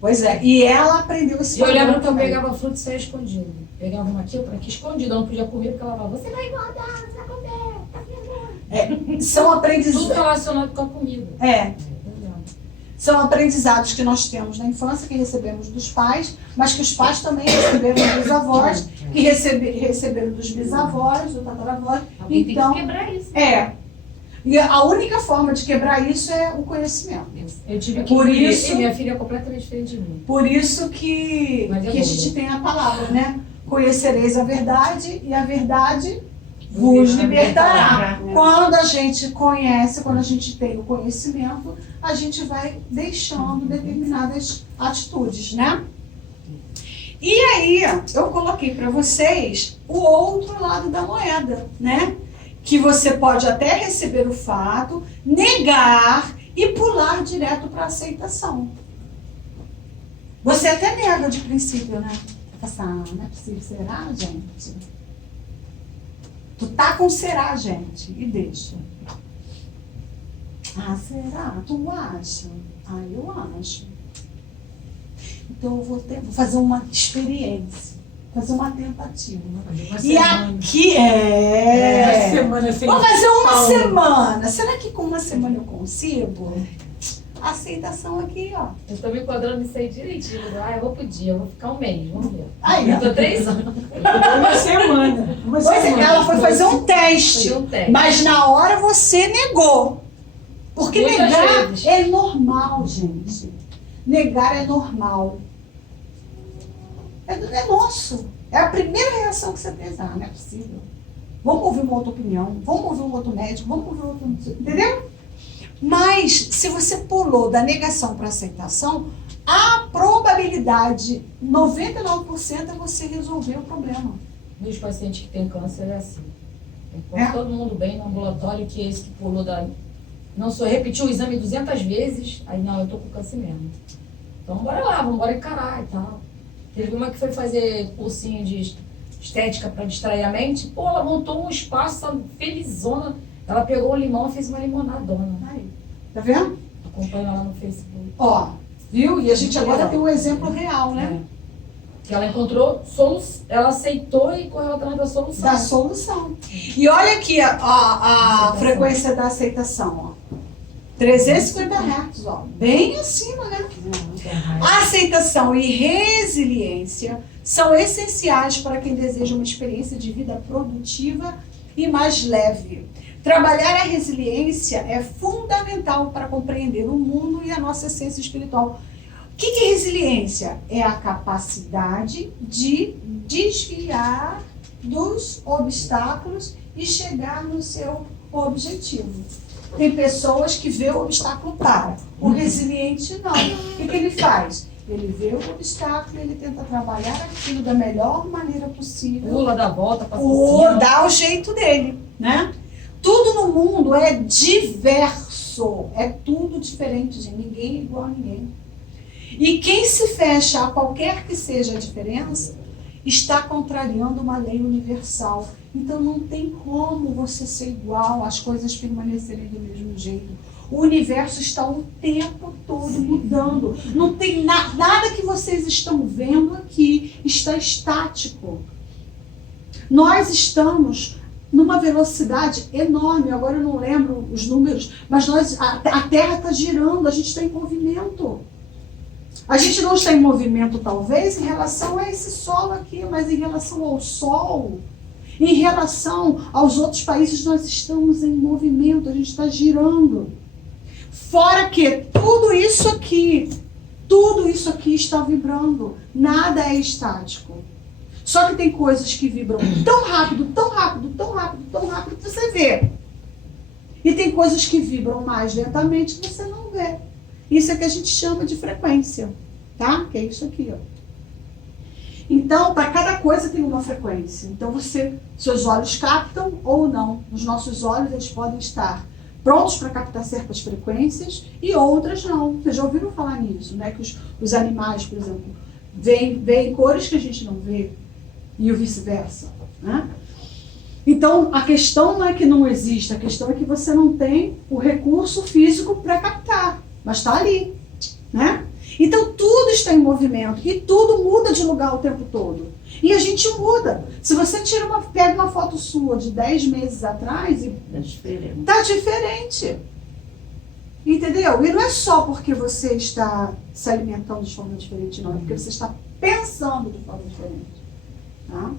Pois é, e ela aprendeu esse E eu lembro padrão que eu também. pegava fruta e saia escondido. Pegava uma aqui, outra aqui, escondida. Eu não podia comer porque ela falava, você vai engordar, você vai comer, tá vendo? São Tudo aprendizados. relacionado com a comida. São aprendizados que nós temos na infância, que recebemos dos pais, mas que os pais também receberam dos avós, que receberam dos bisavós, do tataravós. Alguém Então, tem que quebrar isso. E a única forma de quebrar isso é o conhecimento. Eu tive que Por engolir, isso- e minha filha é completamente diferente de mim. Por isso que Mas é a bom, gente né? tem a palavra, né? Conhecereis a verdade e a verdade vos libertará. Quando a gente conhece, quando a gente tem o conhecimento, a gente vai deixando determinadas atitudes, né? E aí, eu coloquei para vocês o outro lado da moeda, né? Que você pode até receber o fato, negar e pular direto para a aceitação. Você até nega de princípio, né? Você fala assim, não é possível, será, gente? Tu tá com será, gente, e deixa. Ah, será? Tu acha? Ah, eu acho. Então eu vou fazer uma experiência, fazer uma tentativa. E aqui semana sem vou fazer uma semana. Será que com uma semana eu consigo? Aceitação aqui, ó. Eu estou me enquadrando nisso aí direitinho. Eu vou pro dia, eu vou ficar um mês, vamos ver. Aí, Eu ó. tô 3 anos. Uma semana. Pois é, ela foi fazer um teste. Fazer um teste. Mas na hora você negou. Porque Muitas negar vezes. é normal, gente. Negar é normal. É nosso. É a primeira reação que você pensa. Ah, não é possível. Vamos ouvir uma outra opinião. Vamos ouvir um outro médico. Vamos ouvir outro... Entendeu? Mas se você pulou da negação para aceitação, a probabilidade, 99%, é você resolver o problema. Meus pacientes que têm câncer é assim. Enquanto todo mundo bem no ambulatório, que é esse que pulou da... Não sou, repetiu o exame 200 vezes, aí não, eu tô com câncer mesmo. Então bora lá, vamos embora encarar e tal. Teve uma que foi fazer cursinho de estética para distrair a mente, pô, ela montou um espaço, sabe, felizona. Ela pegou um limão e fez uma limonadona. Aí, tá vendo? Acompanha ela no Facebook. Ó, viu? E a gente agora Legal. tem um exemplo real, né? Que ela encontrou solução, ela aceitou e correu atrás da solução. Da solução. E olha aqui a frequência da aceitação, ó. 350 Hz, ó. Bem acima, né? Aceitação e resiliência são essenciais para quem deseja uma experiência de vida produtiva e mais leve. Trabalhar a resiliência é fundamental para compreender o mundo e a nossa essência espiritual. O que é resiliência? É a capacidade de desviar dos obstáculos e chegar no seu objetivo. Tem pessoas que vê o obstáculo para. O resiliente não. O que ele faz? Ele vê o obstáculo, ele tenta trabalhar aquilo da melhor maneira possível. Pula, dá volta, passa por Ou cima. dá o jeito dele, né? Tudo no mundo é diverso, é tudo diferente, gente. Ninguém é igual a ninguém. E quem se fecha a qualquer que seja a diferença, está contrariando uma lei universal. Então não tem como você ser igual, as coisas permanecerem do mesmo jeito. O universo está o tempo todo mudando. Não tem nada que vocês estão vendo aqui está estático. Nós estamos numa velocidade enorme, agora eu não lembro os números, mas a Terra está girando, a gente está em movimento. A gente não está em movimento, talvez, em relação a esse solo aqui, mas em relação ao Sol, em relação aos outros países, nós estamos em movimento, a gente está girando. Fora que tudo isso aqui está vibrando, nada é estático. Só que tem coisas que vibram tão rápido, tão rápido, tão rápido, tão rápido que você vê. E tem coisas que vibram mais lentamente que você não vê. Isso é que a gente chama de frequência, tá? Que é isso aqui, ó. Então, para cada coisa tem uma frequência. Então, seus olhos captam ou não. Os nossos olhos, eles podem estar prontos para captar certas frequências e outras não. Vocês já ouviram falar nisso, né? Que os animais, por exemplo, veem cores que a gente não vê e o vice-versa, né? Então, a questão não é que não existe, a questão é que você não tem o recurso físico para captar, mas está ali, né? Então, tudo está em movimento e tudo muda de lugar o tempo todo. E a gente muda. Se você pega uma foto sua de 10 meses atrás, É diferente. tá diferente. Entendeu? E não é só porque você está se alimentando de forma diferente, não. É porque você está pensando de forma diferente. Tá?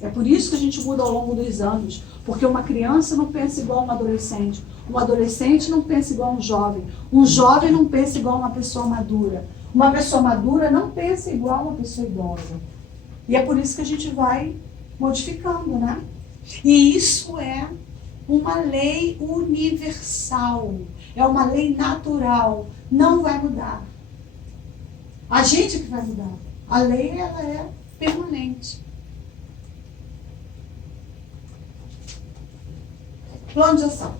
É por isso que a gente muda ao longo dos anos. Porque uma criança não pensa igual a um adolescente. Um adolescente não pensa igual a um jovem. Um jovem não pensa igual a uma pessoa madura. Uma pessoa madura não pensa igual a uma pessoa idosa. E é por isso que a gente vai modificando, né? E isso é uma lei universal. É uma lei natural. Não vai mudar. A gente que vai mudar. A lei, ela é permanente. Plano de ação.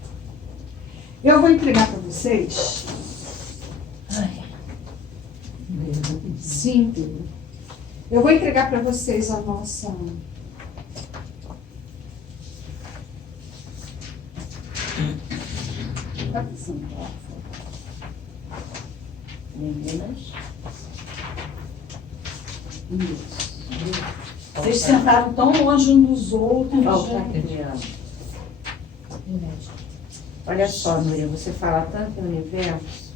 Eu vou entregar para vocês. Sim. Eu vou entregar para vocês a nossa... Meninas. Vocês sentaram tão longe um dos outros. Falta gente. criança. Olha só, Núria, você fala tanto em universo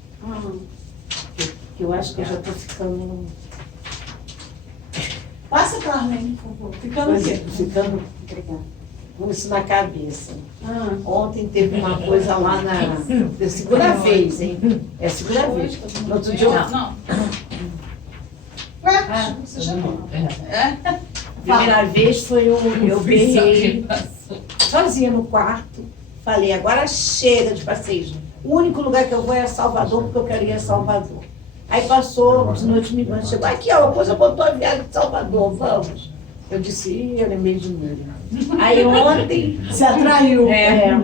que eu acho que eu já estou ficando... Passa para a Arlene, por favor. Ficando aqui. Ficando com isso na cabeça. Ontem teve uma coisa lá na... É a segunda vez, hein? É a segunda vez. No outro dia eu... Não. Ué, você chamou. Primeira vez foi eu berrei sozinha no quarto. Falei, agora chega de passeio. O único lugar que eu vou é Salvador, porque eu quero ir a Salvador. Aí passou, de noite me ligando, chegou aqui, ó, a coisa botou a viagem de Salvador, vamos. Eu disse, eu lembrei de mim. Aí ontem... Se atraiu.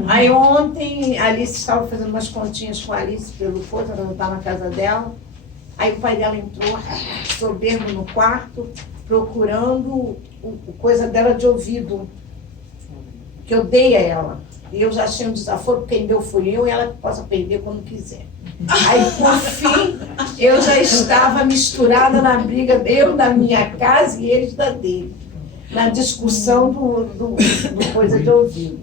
Aí ontem, a Alice estava fazendo umas continhas com a Alice pelo foto, ela não estava na casa dela. Aí o pai dela entrou, soberbo no quarto, procurando coisa dela de ouvido, que eu dei a ela. E eu já achei um desaforo, porque quem deu fui eu e ela que possa perder quando quiser. Aí, por fim, eu já estava misturada na briga, eu da minha casa e eles da dele, na discussão do coisa de ouvido.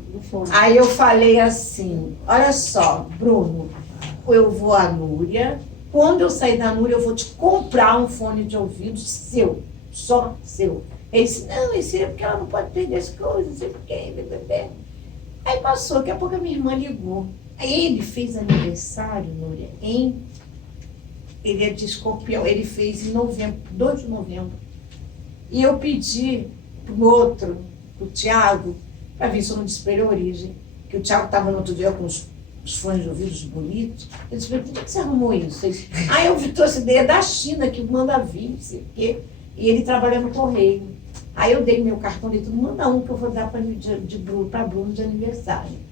Aí eu falei assim, olha só, Bruno, eu vou à Núria, quando eu sair da Núria eu vou te comprar um fone de ouvido seu, só seu. Ele disse, não, esse é porque ela não pode perder as coisas, não sei por quê, bebê. Aí passou, daqui a pouco a minha irmã ligou. Aí ele fez aniversário, Núria, ele é de Escorpião, ele fez em novembro, 2 de novembro. E eu pedi pro outro, pro Tiago, para ver se eu não disse para ele a origem. Que o Tiago estava no outro dia com os fones de ouvidos bonitos. Ele disse, por que você arrumou isso? Ele disse, eu trouxe ideia da China, que manda vir, não sei o quê. E ele trabalha no correio. Aí eu dei meu cartão de tudo, manda um que eu vou dar para Bruno de aniversário.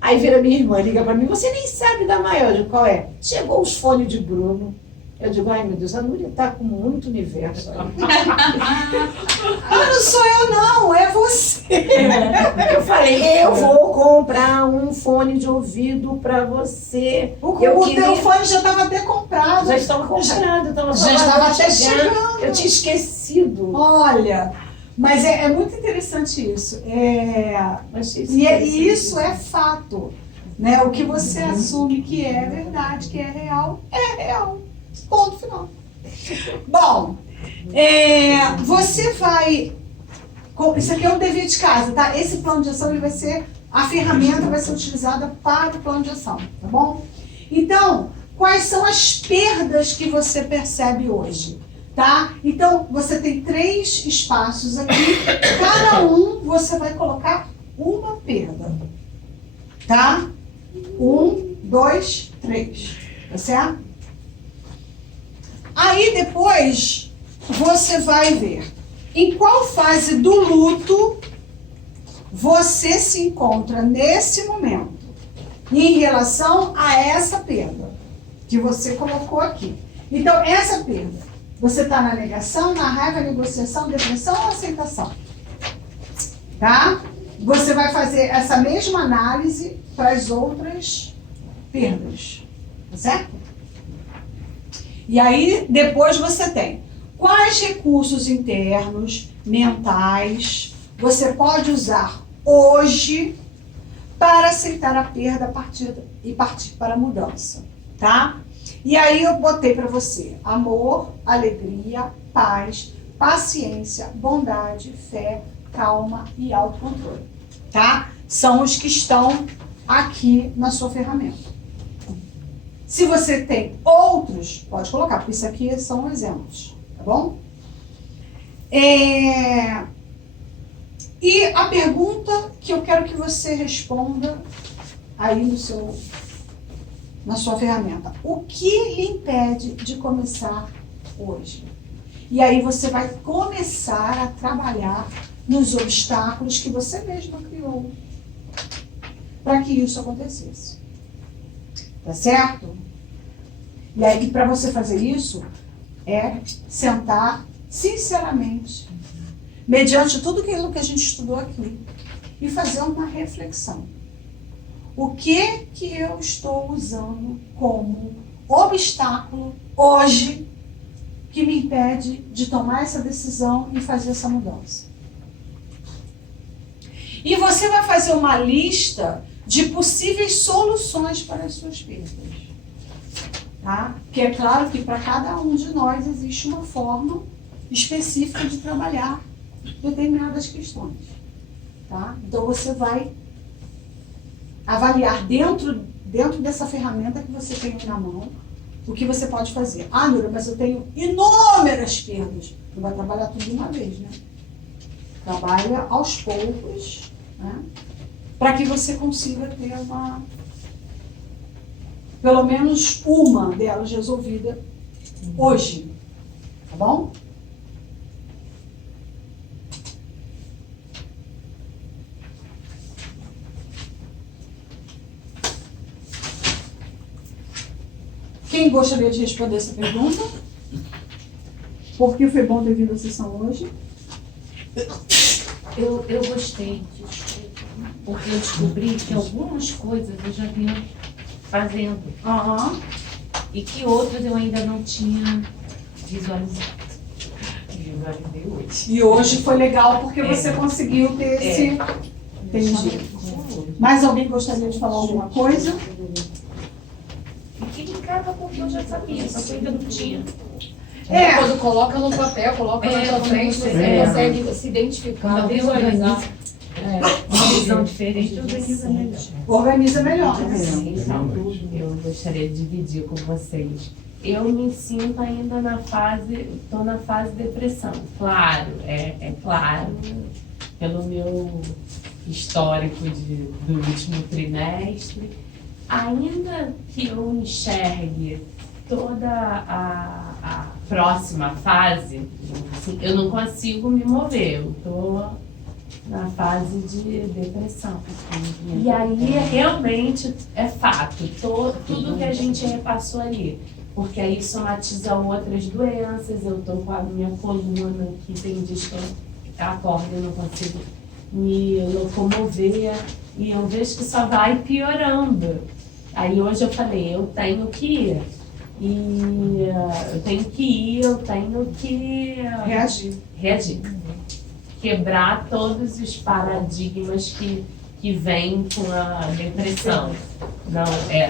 Aí vira minha irmã, liga para mim, você nem sabe da maior, eu digo, qual é? Chegou os fones de Bruno. Eu digo, ai meu Deus, a Núria tá com muito universo. Não sou eu não, é você. Eu falei, eu vou comprar um fone de ouvido para você. O teu fone já estava até comprado. Já estava comprado, já estava até chegando. Eu tinha esquecido. Olha, mas é muito interessante isso. E isso é fato. Né? O que você assume que é verdade, que é real. Ponto final. Bom, você vai... Isso aqui é um dever de casa, tá? Esse plano de ação, ele vai ser... A ferramenta vai ser utilizada para o plano de ação, tá bom? Então, quais são as perdas que você percebe hoje? Tá? Então, você tem 3 espaços aqui. Cada um, você vai colocar uma perda. Tá? 1, 2, 3. Tá certo? Aí depois você vai ver. Em qual fase do luto você se encontra nesse momento em relação a essa perda que você colocou aqui? Então, essa perda, você está na negação, na raiva, negociação, depressão ou aceitação? Tá? Você vai fazer essa mesma análise para as outras perdas, tá certo? E aí, depois você tem quais recursos internos, mentais, você pode usar hoje para aceitar a perda e partir para a mudança, tá? E aí eu botei para você amor, alegria, paz, paciência, bondade, fé, calma e autocontrole, tá? São os que estão aqui na sua ferramenta. Se você tem outros, pode colocar, porque isso aqui são exemplos, tá bom? E a pergunta que eu quero que você responda aí na sua ferramenta. O que lhe impede de começar hoje? E aí você vai começar a trabalhar nos obstáculos que você mesma criou para que isso acontecesse. Tá certo? E aí, para você fazer isso, é sentar sinceramente, mediante tudo aquilo que a gente estudou aqui, e fazer uma reflexão. O que eu estou usando como obstáculo hoje que me impede de tomar essa decisão e fazer essa mudança? E você vai fazer uma lista de possíveis soluções para as suas perdas. Tá? Porque é claro que para cada um de nós existe uma forma específica de trabalhar determinadas questões. Tá? Então você vai avaliar dentro dessa ferramenta que você tem na mão o que você pode fazer. Ah, Nura, mas eu tenho inúmeras perdas. Não vai trabalhar tudo de uma vez, né? Trabalha aos poucos, né? Para que você consiga ter pelo menos uma delas resolvida hoje. Tá bom? Quem gostaria de responder essa pergunta? Por que foi bom ter vindo à sessão hoje? Eu gostei disso, porque eu descobri que algumas coisas eu já vinha fazendo e que outras eu ainda não tinha visualizado. Visualizei hoje. E hoje foi legal porque você conseguiu ter esse... Entendi. Mais alguém gostaria de falar alguma coisa? E que linkava com o que eu já sabia, só que eu ainda não tinha. Quando coloca no papel, coloca na sua frente, você consegue se identificar, visualizar. Uma visão diferente organiza melhor. Organiza melhor, né? Então, eu gostaria de dividir com vocês. Eu me sinto ainda estou na fase de depressão. Claro, é claro, pelo meu histórico do último trimestre, ainda que eu enxergue toda a próxima fase, assim, eu não consigo me mover, eu estou na fase de depressão. E aí realmente é fato, tudo que a gente repassou ali, porque aí somatiza outras doenças, eu estou com a minha coluna que tem dias que eu acordo e não consigo me locomover, e eu vejo que só vai piorando. Aí hoje eu falei, eu tenho que ir. Eu tenho que reagir. Quebrar todos os paradigmas que vêm com a depressão. Não,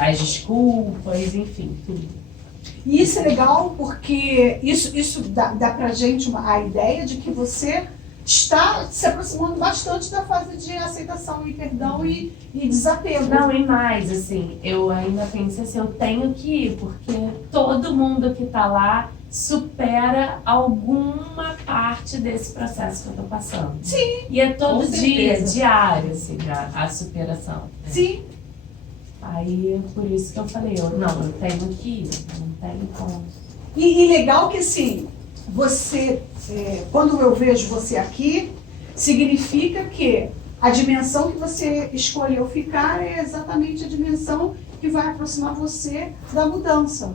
as desculpas, enfim, tudo. E isso é legal porque isso dá pra gente a ideia de que você está se aproximando bastante da fase de aceitação e perdão e desapego. Não, e mais, assim, eu ainda penso assim, eu tenho que ir, porque todo mundo que tá lá supera alguma parte desse processo que eu tô passando. Sim. E é todo Com dia, certeza. diário, assim, a superação. Sim. Aí, por isso que eu falei, eu tenho que ir, não tenho como. E legal que assim, você, quando eu vejo você aqui, significa que a dimensão que você escolheu ficar é exatamente a dimensão que vai aproximar você da mudança,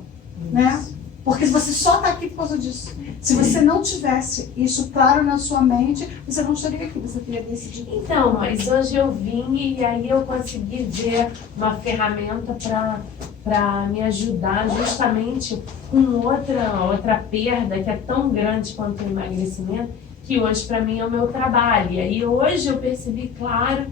né? Porque você só está aqui por causa disso. Se você não tivesse isso claro na sua mente, você não estaria aqui, você teria decidido. Então, mas hoje eu vim e aí eu consegui ver uma ferramenta para me ajudar justamente com outra perda que é tão grande quanto o emagrecimento, que hoje para mim é o meu trabalho. E aí hoje eu percebi, claro,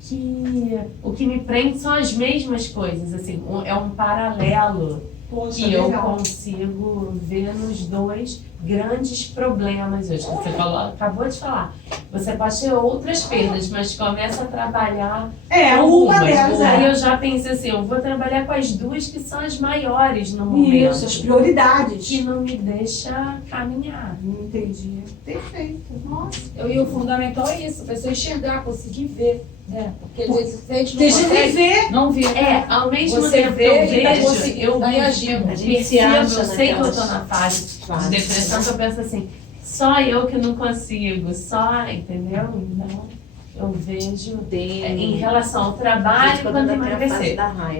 que o que me prende são as mesmas coisas, assim, é um paralelo. Poxa, Que eu legal. consigo ver nos dois grandes problemas hoje. Você acabou de falar. Você pode ter outras perdas, mas começa a trabalhar Uma algumas. delas Aí é. eu já pensei assim, eu vou trabalhar com as duas que são as maiores no momento. Isso, as prioridades. Que não me deixa caminhar. Entendi. Perfeito. Nossa. E o fundamental é isso, a pessoa enxergar, conseguir ver, né? Porque às vezes a gente não Deixa eu consegue, viver. não vê. Ao mesmo Você tempo que vê eu e tá vejo, conseguindo, eu tá reagindo. A gente se percebo, acha eu sei que eu tô naquelas na fase de fases. depressão, que eu penso assim, só eu que não consigo, entendeu? Então, eu vejo em relação ao trabalho quando emagrecer.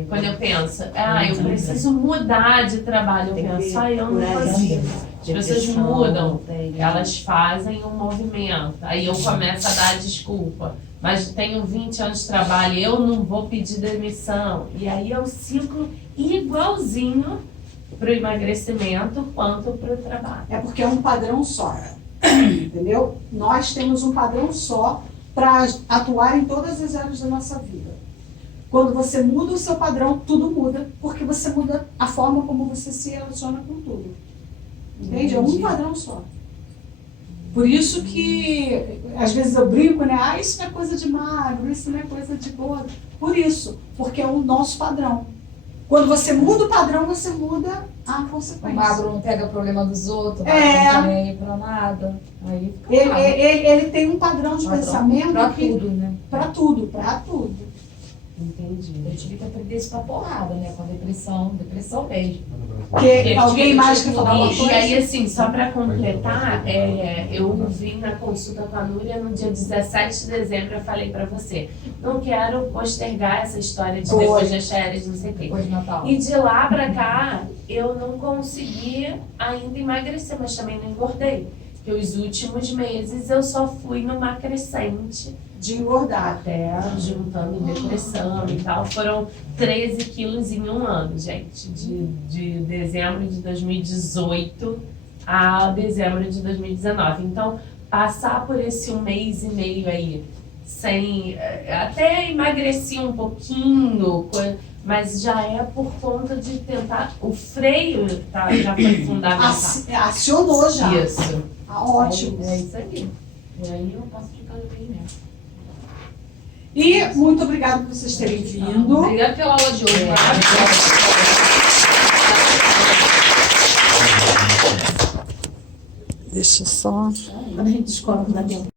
Quando eu penso, eu preciso mudar de trabalho, eu penso, só eu não consigo. As pessoas mudam, elas fazem um movimento, aí eu começo a dar desculpa. Mas tenho 20 anos de trabalho, eu não vou pedir demissão. E aí é o ciclo igualzinho para o emagrecimento quanto para o trabalho. É porque é um padrão só. Entendeu? Nós temos um padrão só para atuar em todas as áreas da nossa vida. Quando você muda o seu padrão, tudo muda, porque você muda a forma como você se relaciona com tudo. Entende? É um padrão só. Por isso que, às vezes eu brinco, né? Isso não é coisa de magro, isso não é coisa de gordo. Por isso, porque é o nosso padrão. Quando você muda o padrão, você muda a O consequência. magro não pega problema dos outros, o magro É. não tá nem aí pra nada. Aí fica Ele, bravo. ele tem um padrão de pensamento Pra que... tudo, né? Pra tudo, pra tudo. Entendi. Eu tive que aprender isso pra porrada, né? Com a depressão mesmo. Porque alguém mais quer falar uma E coisa? aí, assim, só para completar, eu vim na consulta com a Núria no dia 17 de dezembro, eu falei para você, não quero postergar essa história de depois das férias, não sei o quê. Depois de Natal. E de lá pra cá, eu não consegui ainda emagrecer, mas também não engordei. Porque os últimos meses eu só fui numa crescente, De engordar. até juntando depressão e tal. Foram 13 quilos em um ano, gente. De dezembro de 2018 a dezembro de 2019. Então, passar por esse 1 mês e meio aí, sem... Até emagreci um pouquinho, mas já é por conta de tentar... O freio já foi fundamental. Acionou já. Isso. Ótimo. É isso aí. E aí eu posso ficar bem mesmo. E muito obrigada por vocês terem vindo. Obrigada pela aula de hoje. Deixa eu só... A gente descobre, não dá tempo.